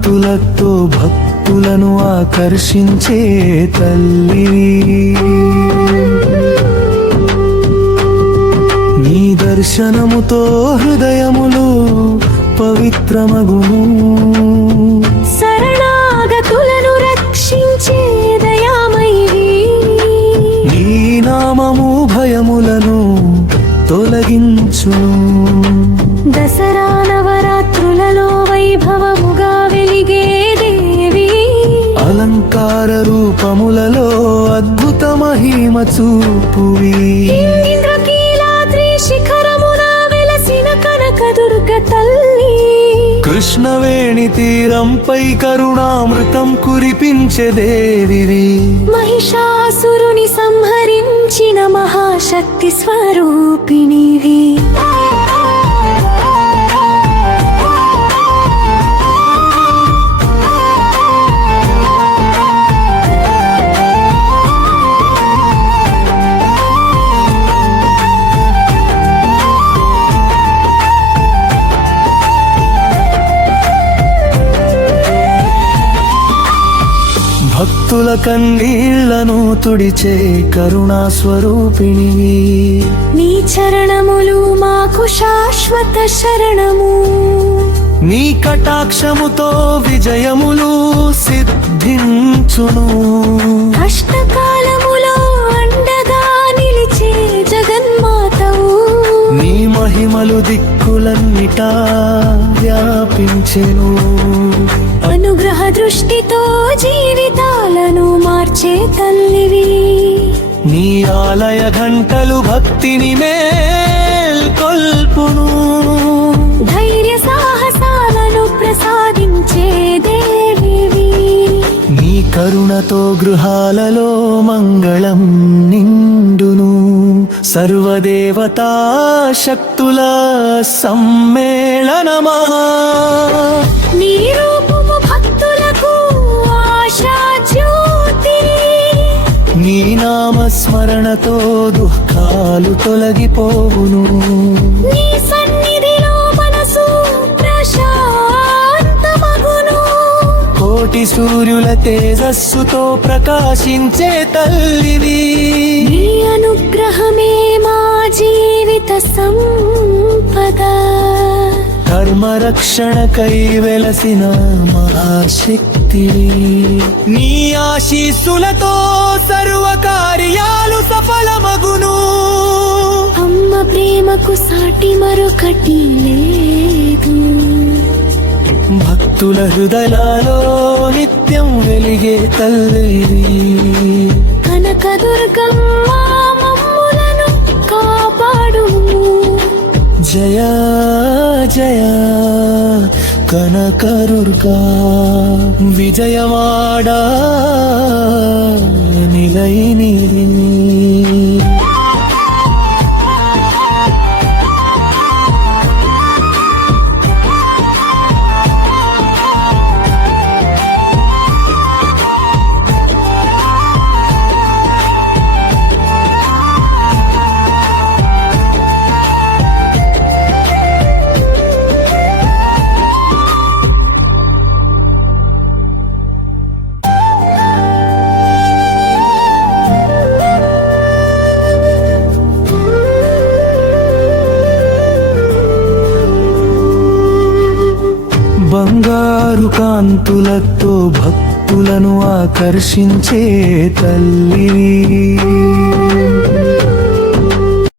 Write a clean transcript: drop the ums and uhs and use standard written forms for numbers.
కాంతులతో భక్తులను ఆకర్షించే తల్లివి. నీ దర్శనముతో హృదయములు పవిత్రమగును. శరణాగతులను రక్షించే దయామయివి. నీ నామము భయములను తొలగించును. దసరా నవరాత్రులలో వైభవముగా వెలిగే దేవి. అలంకార రూపములలో అద్భుత మహిమ చూపువి. ఇంద్రకీలాద్రి శిఖరమున వెలసిన కనకదుర్గ తల్లి. కృష్ణవేణి తీరంపై కరుణామృతం కురిపించే దేవివి. మహిషాసురుని సంహరించిన మహాశక్తి స్వరూపిణివి. భక్తుల కన్నీళ్లను తుడిచే కరుణా స్వరూపిణివి. నీ చరణములు మాకు శాశ్వత శరణము. నీ కటాక్షముతో విజయములు సిద్ధించును. కష్టకాలములో అండగా నిలిచే జగన్మాతవు. నీ మహిమలు దిక్కులన్నిటా వ్యాపించెను. అనుగ్రహ దృష్టితో జీవితాలను మార్చే తల్లివి. నీ ఆలయ ఘంటలు భక్తిని మేల్కొల్పును. ధైర్య సాహసాలను ప్రసాదించే దేవివి. నీ కరుణతో గృహాలలో మంగళం నిండును. సర్వదేవతా శక్తుల సమ్మేళనమా. నీ రూపము భక్తులకు ఆశా జ్యోతి. నీ నామస్మరణతో దుఃఖాలు తొలగిపోవును. నీ సన్నిధిలో మనసు ప్రశాంతమగును. కోటి సూర్యుల తేజస్సుతో ప్రకాశించే తల్లివి. నీ అనుగ్రహమే మా జీవిత సంపద. ధర్మరక్షణకై వెలసిన మహాశక్తివి. నీ ఆశీస్సులతో సర్వకార్యాలు సఫలమగును. అమ్మ ప్రేమకు సాటి మరొకటి లేదు. భక్తుల హృదయాలలో నిత్యం వెలిగే తల్లివి. కనకదుర్గమ్మ మమ్ములను కాపాడు. జయ జయ కనకదుర్గా విజయవాడా నిలయిని. బంగారు కాంతులతో భక్తులను ఆకర్షించే తల్లివి.